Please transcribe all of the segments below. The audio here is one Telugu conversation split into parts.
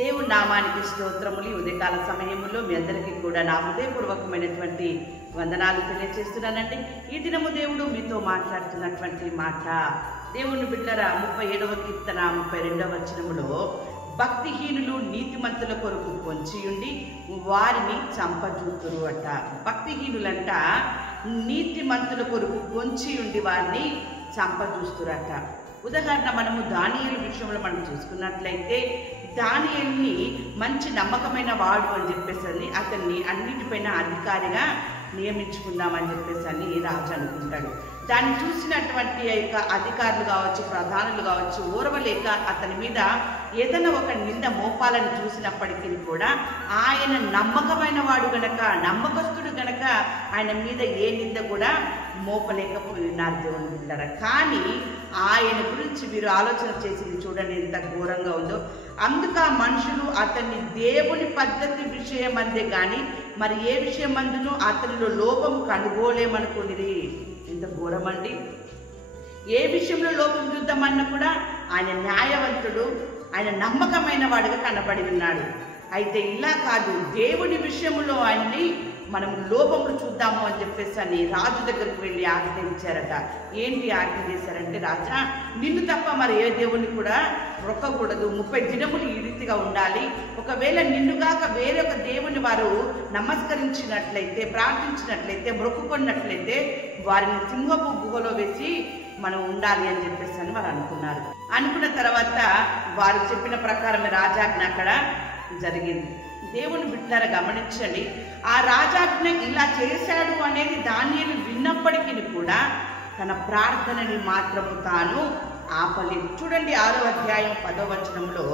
దేవుని నామానికి స్తోత్రములు. ఉదయకాల సమయంలో మీ అందరికీ కూడా నా హృదయపూర్వకమైనటువంటి వందనాలు తెలియజేస్తున్నానండి. ఈ దినము దేవుడు మీతో మాట్లాడుతున్నటువంటి మాట, దేవుని బిడ్డలారా, 37వ కీర్తన 32వ వచనములో, భక్తిహీనులు నీతిమంతుల కొరకు పొంచియుండి వారిని చంపజూతురు అంట. భక్తిహీనులంట నీతిమంతుల కొరకు పొంచియుండి వారిని చంపజూస్తురట. ఉదాహరణ, మనము దానియేలు విషయంలో మనం చూసుకున్నట్లయితే, దానియేలుని మంచి నమ్మకమైన వాడు అని చెప్పేసి అతన్ని అన్నిటిపైన అధికారిగా నియమించుకుందామని చెప్పేసి రాజు అనుకుంటాడు. దాన్ని చూసినటువంటి యొక్క అధికారులు కావచ్చు, ప్రధానులు కావచ్చు, ఓర్వలేక అతని మీద ఏదైనా ఒక నింద మోపాలని చూసినప్పటికీ కూడా ఆయన నమ్మకమైన వాడు గనక, నమ్మకస్తుడు గనక ఆయన మీద ఏ నింద కూడా మోపలేకపోయినారు దేవుని బిడ్డలారా. కానీ ఆయన గురించి వీరు ఆలోచన చేసింది చూడండి ఎంత ఘోరంగా ఉందో. అందుక మనుషులు అతన్ని దేవుని పద్ధతి విషయం అందే కానీ మరి ఏ విషయం అందును అతనిలో లోపం కనుగోలేమనుకుని. ఎంత ఘోరమండి! ఏ విషయంలో లోపం చూద్దామన్నా కూడా ఆయన న్యాయవంతుడు, ఆయన నమ్మకమైన వాడుగా కనబడి ఉన్నాడు. అయితే ఇలా కాదు, దేవుని విషయంలో ఆయన్ని మనం లోపములు చూద్దాము అని చెప్పేసి రాజు దగ్గరకు వెళ్ళి ఆజ్ఞయించారట. ఏంటి ఆజ్ఞ చేశారంటే, రాజా, నిన్ను తప్ప మరి ఏ దేవుని కూడా మొక్కకూడదు, 30 దినములు ఈ రీతిగా ఉండాలి. ఒకవేళ నిన్నుగాక వేరొక దేవుని వారు నమస్కరించినట్లయితే, ప్రార్థించినట్లయితే, మొక్కుకున్నట్లయితే వారిని సింహపు గుహలో వేసి మనం ఉండాలి అని చెప్పేసి వారు అనుకున్నారు. అనుకున్న తర్వాత వారు చెప్పిన ప్రకారం రాజాజ్ఞ అక్కడ జరిగింది. దేవుని బిడ్డలారా గమనించండి, ఆ రాజాజ్ఞ ఇలా చేశాడు అనేది దానియేలు విన్నప్పటికీ కూడా తన ప్రార్థనని మాత్రము తాను ఆపలేదు. చూడండి 6వ అధ్యాయం 10వ వచనంలో,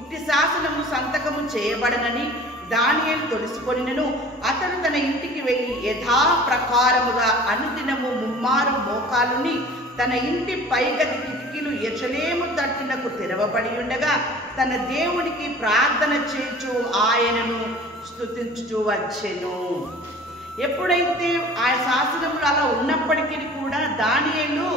ఇట్టి శాసనము సంతకము చేయబడనని దానియేలు తెలుసుకొనినను అతడు తన ఇంటికి వెళ్ళి యథాప్రకారముగా అనుదినము 3 మారు మోకాలుని తన ఇంటి పైగది కిటికీలు యెరూషలేము తట్టునకు తెరవబడి ఉండగా తన దేవునికి ప్రార్థన చేస్తూ ఆయనను స్తుతించుచూ వచ్చెను. ఎప్పుడైతే ఆ శాసనములు అలా ఉన్నప్పటికీ కూడా దానియేలు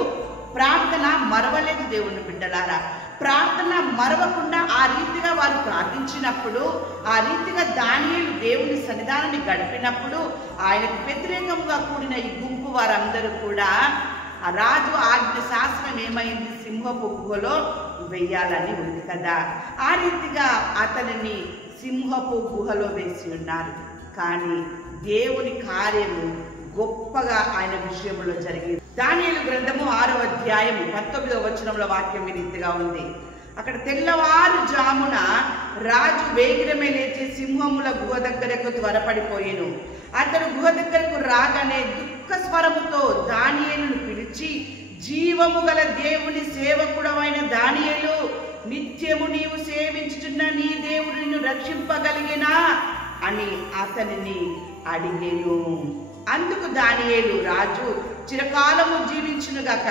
ప్రార్థన మరవలేదు. దేవుని బిడ్డలారా, ప్రార్థన మరవకుండా ఆ రీతిగా వారు ప్రార్థించినప్పుడు, ఆ రీతిగా దానియేలు దేవుని సన్నిధానాన్ని గడిపినప్పుడు ఆయనకు వ్యతిరేకంగా కూడిన ఈ గుంపు వారందరూ కూడా ఆ రాజు ఆజ్ఞ శాసనం ఏమైంది, సింహపు గుహలో వెయ్యాలని ఉంది కదా, ఆ రీతిగా అతనిని సింహపు గుహలో వేసి ఉన్నారు. కానీ దేవుని కార్యము గొప్పగా ఆయన విషయంలో జరిగింది. దానియేలు గ్రంథము 6వ అధ్యాయం 19వ వచనంలో వాక్యం ఈ రీతిగా ఉంది. అక్కడ తెల్లవారుజామున రాజు వేగిరమే లేచి సింహముల గుహ దగ్గరకు త్వరపడిపోయెను. అతడు గుహ దగ్గరకు రాగానే దుఃఖ స్వరముతో దానియేలును పిలిచి, జీవము గల దేవుని సేవకుడవైన దానియేలు, నిత్యము నీవు సేవించుచున్న నీ దేవుడు నిన్ను రక్షింపగలిగినా అని అతనిని అడిగెను. అందుకు దానియేలు, రాజు చిరకాలము జీవించునుగాక,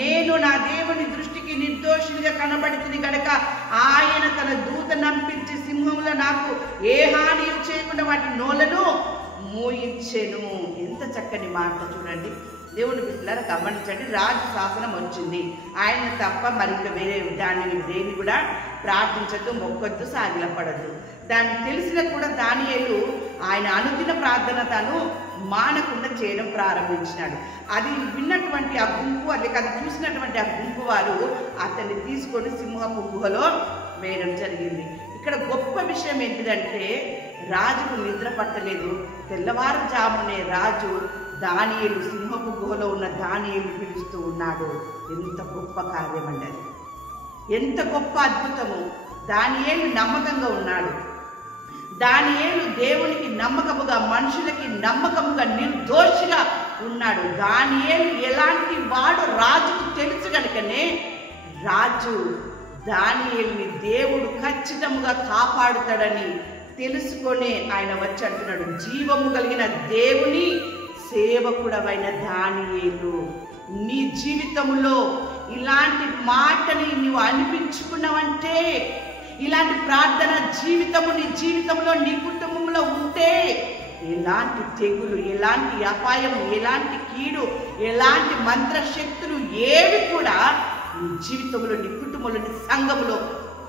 నేను నా దేవుని దృష్టికి నిర్దోషినిగా కనబడితిని గనక ఆయన తన దూత నంపించి సింహముల నాకు ఏ హాని చేయకుండా వాటి నోలను మోయించెను. ఎంత చక్కని మాట చూడండి. దేవుని బిడ్డలారా గమనించండి, రాజు శాసనం వచ్చింది, ఆయన తప్ప మరింక వేరే దేన్ని కూడా ప్రార్థించద్దు, మొక్కొద్దు, సాగిలపడద్దు. దాన్ని తెలిసిన కూడా దానియేలు ఆయన అనుదిన ప్రార్థన తాను మానకుండా చేయడం ప్రారంభించినాడు. అది విన్నటువంటి ఆ గుంపు, అది చూసినటువంటి ఆ గుంపు వారు అతన్ని తీసుకొని సింహపు గుహలో వేయడం జరిగింది. ఇక్కడ గొప్ప విషయం ఏంటిదంటే, రాజుకు నిద్ర పట్టలేదు. తెల్లవారుజామునే రాజు దానియేలు సింహపు గుహలో ఉన్న దానియేలు పిలుస్తూ ఉన్నాడు. ఎంత గొప్ప కార్యం అండి అది, ఎంత గొప్ప అద్భుతము! దానియేలు నమ్మకంగా ఉన్నాడు. దానియేలు దేవునికి నమ్మకముగా, మనుషులకి నమ్మకముగా, నిర్దోషిగా ఉన్నాడు. దానియేలు ఎలాంటి వాడు రాజుకు తెలుసు కనుకనే రాజు దానియేలుని దేవుడు ఖచ్చితంగా కాపాడుతాడని తెలుసుకొని ఆయన వచ్చి అంటున్నాడు, జీవము కలిగిన దేవుని సేవకుడవైన దానియేలు, నీ జీవితంలో ఇలాంటి మాటని నువ్వు అనిపించుకున్నావంటే, ఇలాంటి ప్రార్థన జీవితము నీ జీవితంలో, నీ కుటుంబంలో ఉంటే, ఎలాంటి తెగులు, ఎలాంటి అపాయము, ఎలాంటి కీడు, ఎలాంటి మంత్రశక్తులు ఏవి కూడా నీ జీవితంలో, నీ కుటుంబంలో, నీ సంఘములో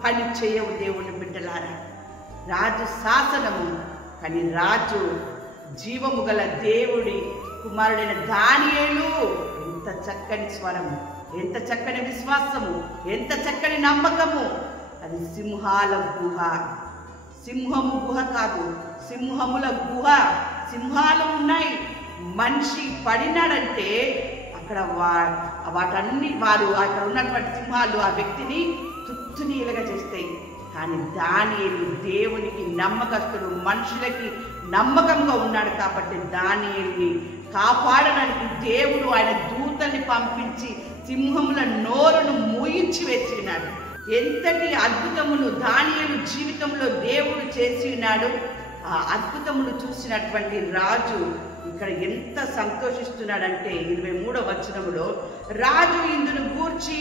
పని చేయవు. దేవుని బిడ్డలారా, రాజు శాసనము. కానీ రాజు జీవము గల దేవుడి కుమారుడైన దానియేలు ఎంత చక్కని స్వరము, ఎంత చక్కని విశ్వాసము, ఎంత చక్కని నమ్మకము. అది సింహాల గుహ, సింహము గుహ కాదు, సింహముల గుహ. సింహాలు ఉన్నాయి. మనిషి పడినాడంటే అక్కడ వాటన్ని అక్కడ ఉన్నటువంటి సింహాలు ఆ వ్యక్తిని తుత్తునీలుగా చేస్తాయి. కానీ దానియేలు దేవునికి నమ్మకస్తుడు, మనుషులకి నమ్మకంగా ఉన్నాడు కాబట్టి దానియేలుని కాపాడడానికి దేవుడు ఆయన దూతల్ని పంపించి సింహముల నోరును మూయించి వేసినాడు. ఎంతటి అద్భుతములు దానియేలు జీవితంలో దేవుడు చేసి ఉన్నాడు. ఆ అద్భుతములు చూసినటువంటి రాజు ఇక్కడ ఎంత సంతోషిస్తున్నాడంటే 23వ వచనములో, రాజు ఇందును గూర్చి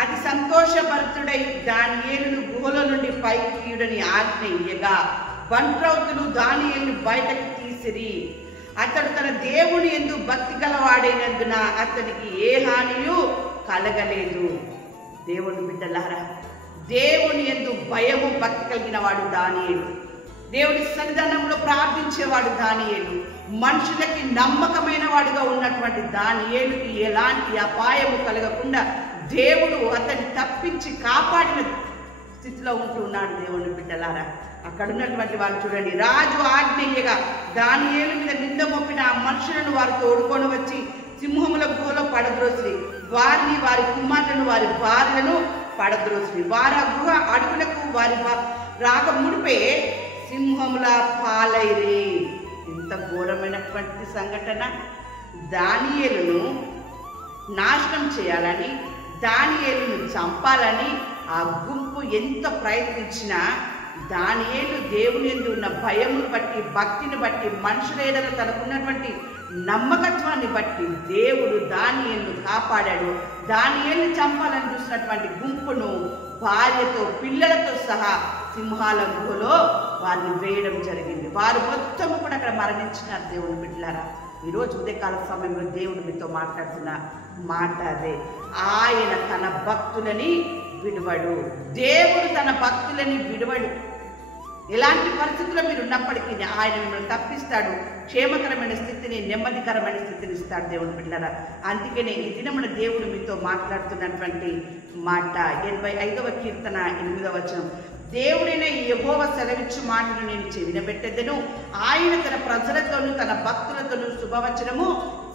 అతి సంతోషభరితుడై దానియేలును గుహలో నుండి పైకి తీయుడని ఆజ్ఞ ఇయ్యగా బంట్రౌతులు దానియేలును బయటకు తీసిరి. అతడు తన దేవుని యందు భక్తి గలవాడైనందున అతనికి ఏ హానియు కలగలేదు. దేవుని బిడ్డలారా, దేవుని యందు భయము భక్తి కలిగిన వాడు దానియేలు. దేవుని సన్నిధానంలో ప్రార్థించేవాడు దానియేలు. మనుషులకి నమ్మకమైన వాడుగా ఉన్నటువంటి దానియేలుకి ఎలాంటి అపాయము కలగకుండా దేవుడు అతన్ని తప్పించి కాపాడిన స్థితిలో ఉంటున్నాడు. దేవుని బిడ్డలారా, అక్కడ ఉన్నటువంటి వారు చూడండి, రాజు ఆజ్ఞయ్యగా దానియేలు మీద నింద మోపిన ఆ మనుషులను వారు తోడుకొని వచ్చి సింహముల గుహలో పడద్రోసి వారిని, వారి కుమారులను, వారి భార్యలను పడద్రోసి వారి ఆ గుహ అడుగులకు వారి రాక ముడిపే సింహముల పాలైరి. ఇంత ఘోరమైనటువంటి సంఘటన. దానియేలును నాశనం చేయాలని, దానియేలును చంపాలని ఆ గుంపు ఎంత ప్రయత్నించినా దానియేలు దేవుని యందు ఉన్న భయమును బట్టి, భక్తిని బట్టి, మనుషుల ఎడల తనకున్నటువంటి నమ్మకత్వాన్ని బట్టి దేవుడు దానియేలును కాపాడాడు. దానియేలును చంపాలని చూసినటువంటి గుంపును భార్యతో పిల్లలతో సహా సింహాల గుహలో వారిని వేయడం జరిగింది. వారు మొత్తం కూడా అక్కడ మరణించినారు. దేవుని బిడ్డలారా, ఈరోజు ఉదయకాల సమయంలో దేవుడు మీతో మాట్లాడుతున్న మాట అదే. ఆయన తన భక్తులని విడువడు. దేవుడు తన భక్తులని విడువడు. ఎలాంటి పరిస్థితుల్లో మీరు ఉన్నప్పటికీ ఆయన మిమ్మల్ని తప్పిస్తాడు. క్షేమకరమైన స్థితిని, నెమ్మదికరమైన స్థితిని ఇస్తాడు. దేవుని బిడ్డలారా, అందుకనే ఈ దినమున దేవుడు మీతో మాట్లాడుతున్నటువంటి మాట 85వ కీర్తన 8వ వచనం, దేవుడైన యెహోవా సెలవిచ్చు మాటను నేను చెవినబెట్టెదను. ఆయన తన ప్రజలతోనూ తన భక్తులతోనూ శుభవచనము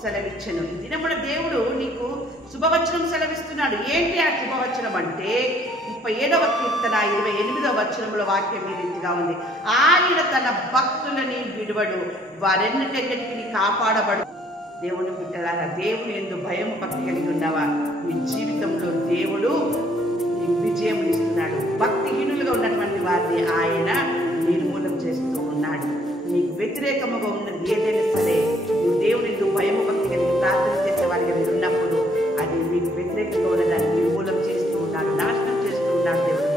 సెలవిచ్చెను. ఈ దినమున దేవుడు నీకు శుభవచనం సెలవిస్తున్నాడు. ఏంటి ఆ శుభవచనం అంటే 37వ కీర్తన 28వ వచనంలో వాక్యం ఈ రీతిగా ఉంది, ఆయన తన భక్తులని విడువడు, వారెన్నిటికీ కాపాడబడు. దేవుని బిడ్డలారా, దేవుని యందు భయము భక్తి కలిగి ఉన్నావా? మీ జీవితంలో దేవుడు నీకు విజయం ఇస్తున్నాడు. భక్తిహీనులుగా ఉన్నటువంటి వారిని ఆయన నిర్మూలన చేస్తూ ఉన్నాడు. నీకు వ్యతిరేకముగా ఉన్నది ఏదైనా సరే, నువ్వు దేవుని యందు భయము భక్తి కలిగి ప్రార్థన చేసే వారిగా మీరు ఉన్నప్పుడు అది మీకు వ్యతిరేకంగా ఉన్నదాన్ని నిర్మూలన చేస్తూ ఉన్నాడు, నాశనం చేస్తూ ఉన్నాడు దేవుడు.